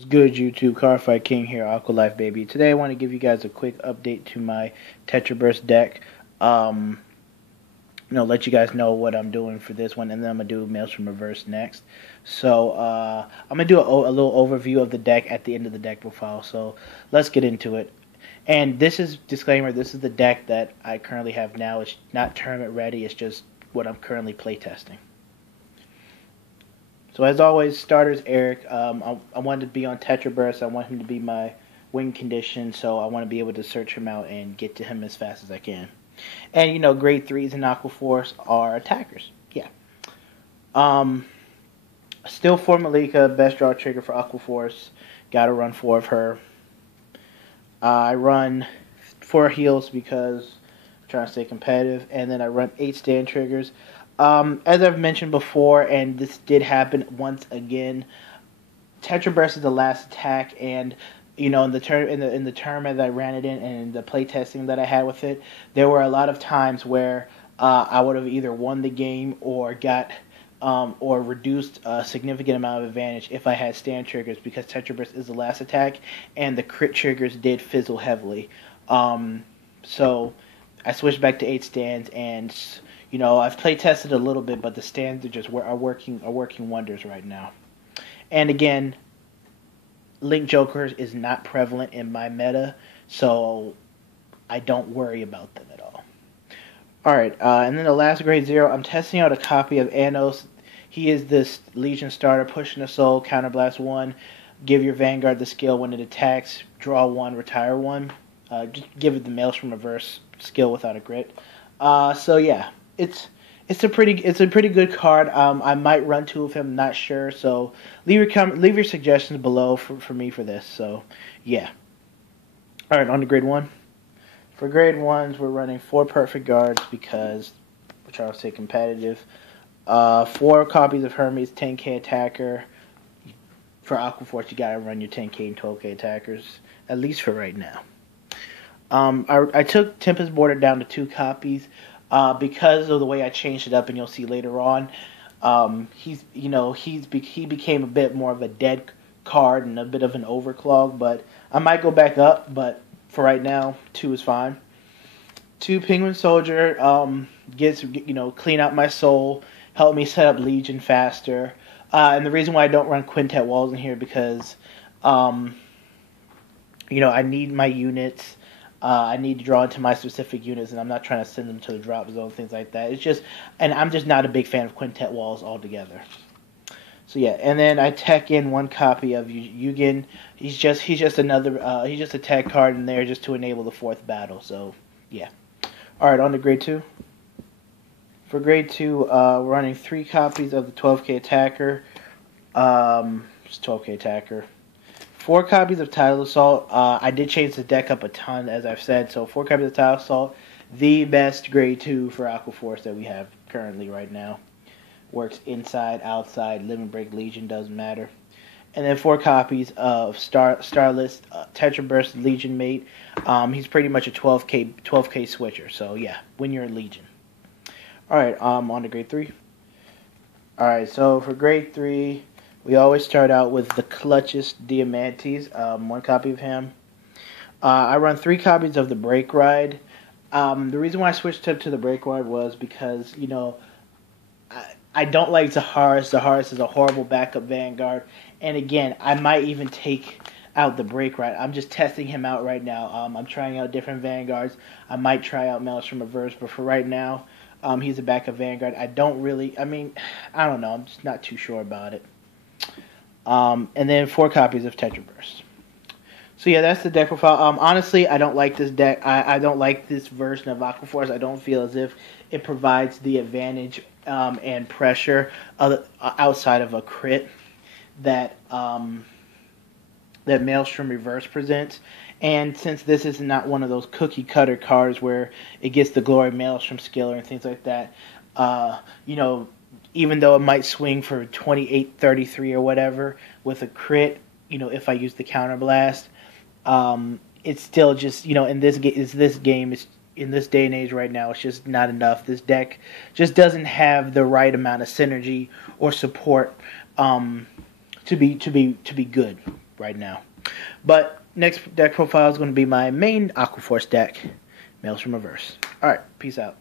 What's good, YouTube? Carfight King here, Aqua Life baby. Today I want to give you guys a quick update to my Tetra Burst deck. Let you guys know what I'm doing for this one, and then I'm gonna do Maelstrom Reverse next. So I'm gonna do a little overview of the deck at the end of the deck profile. So let's get into it. And this is disclaimer: this is the deck that I currently have now. It's not tournament ready. It's just what I'm currently playtesting. So as always, starters Eric. I wanted to be on Tetra Burst. I want him to be my win condition, so I want to be able to search him out and get to him as fast as I can. And grade threes in Aqua Force are attackers. Yeah. Still for Malika, best draw trigger for Aqua Force. Got to run 4 of her. I run 4 heals because I'm trying to stay competitive, and then I run 8 stand triggers. As I've mentioned before, and this did happen once again, Tetra Burst is the last attack, and in the tournament that I ran it in and the playtesting that I had with it, there were a lot of times where I would have either won the game or got or reduced a significant amount of advantage if I had stand triggers, because Tetra Burst is the last attack, and the crit triggers did fizzle heavily. So I switched back to 8 stands, and I've play tested a little bit, but the stands are working wonders right now. And again, Link Jokers is not prevalent in my meta, so I don't worry about them at all. Alright, and then the last grade 0, I'm testing out a copy of Anos. He is this Legion starter, pushing a soul, counterblast 1, give your Vanguard the skill when it attacks, draw 1, retire 1. Just give it the Maelstrom Reverse skill without a grit. So yeah. It's a pretty good card. I might run 2 of him, not sure. So leave your suggestions below for me for this. So yeah. All right, on to grade 1. For grade 1s, we're running 4 perfect guards because we're trying to stay competitive. 4 copies of Hermes, 10k attacker. For Aqua Force, you gotta run your 10k and 12k attackers, at least for right now. I took Tempest Border down to 2 copies. Because of the way I changed it up, and you'll see later on, he became a bit more of a dead card and a bit of an overclog. But I might go back up. But for right now, 2 is fine. 2 Penguin Soldier gets clean out my soul, help me set up Legion faster. And the reason why I don't run Quintet Walls in here because I need my units. I need to draw into my specific units, and I'm not trying to send them to the drop zone, things like that. And I'm just not a big fan of Quintet Walls altogether. So yeah, and then I tech in 1 copy of Yugen. He's just another he's just a tech card in there just to enable the 4th battle. So yeah. All right, on to grade 2. For grade 2, we're running 3 copies of the 12k attacker. Just 12k attacker. 4 copies of Tidal Assault. I did change the deck up a ton, as I've said. So 4 copies of Tidal Assault, the best grade 2 for Aqua Force that we have currently right now. Works inside, outside, Living Break Legion, doesn't matter. And then 4 copies of Starless Tetra Burst Legion Mate. He's pretty much a 12k switcher. So yeah, when you're a Legion. All right, on to grade 3. All right, so for grade 3. We always start out with the Clutchest Diamantes, 1 copy of him. I run 3 copies of the Break Ride. The reason why I switched up to the Break Ride was because, I don't like Zaharis. Zaharis is a horrible backup Vanguard. And again, I might even take out the Break Ride. I'm just testing him out right now. I'm trying out different Vanguards. I might try out Maelstrom Reverse, but for right now, he's a backup Vanguard. I don't know. I'm just not too sure about it. And then 4 copies of Tetra Burst. So yeah, that's the deck profile. Honestly, I don't like this deck. I don't like this version of Aqua Force. I don't feel as if it provides the advantage and pressure outside of a crit that that Maelstrom Reverse presents. And since this is not one of those cookie cutter cards where it gets the Glory Maelstrom skill and things like that, even though it might swing for 28, 33 or whatever with a crit, if I use the counterblast, it's still just, in this game, in this day and age right now, it's just not enough. This deck just doesn't have the right amount of synergy or support to be good right now. But next deck profile is going to be my main Aqua Force deck, Mails from Reverse. Alright, peace out.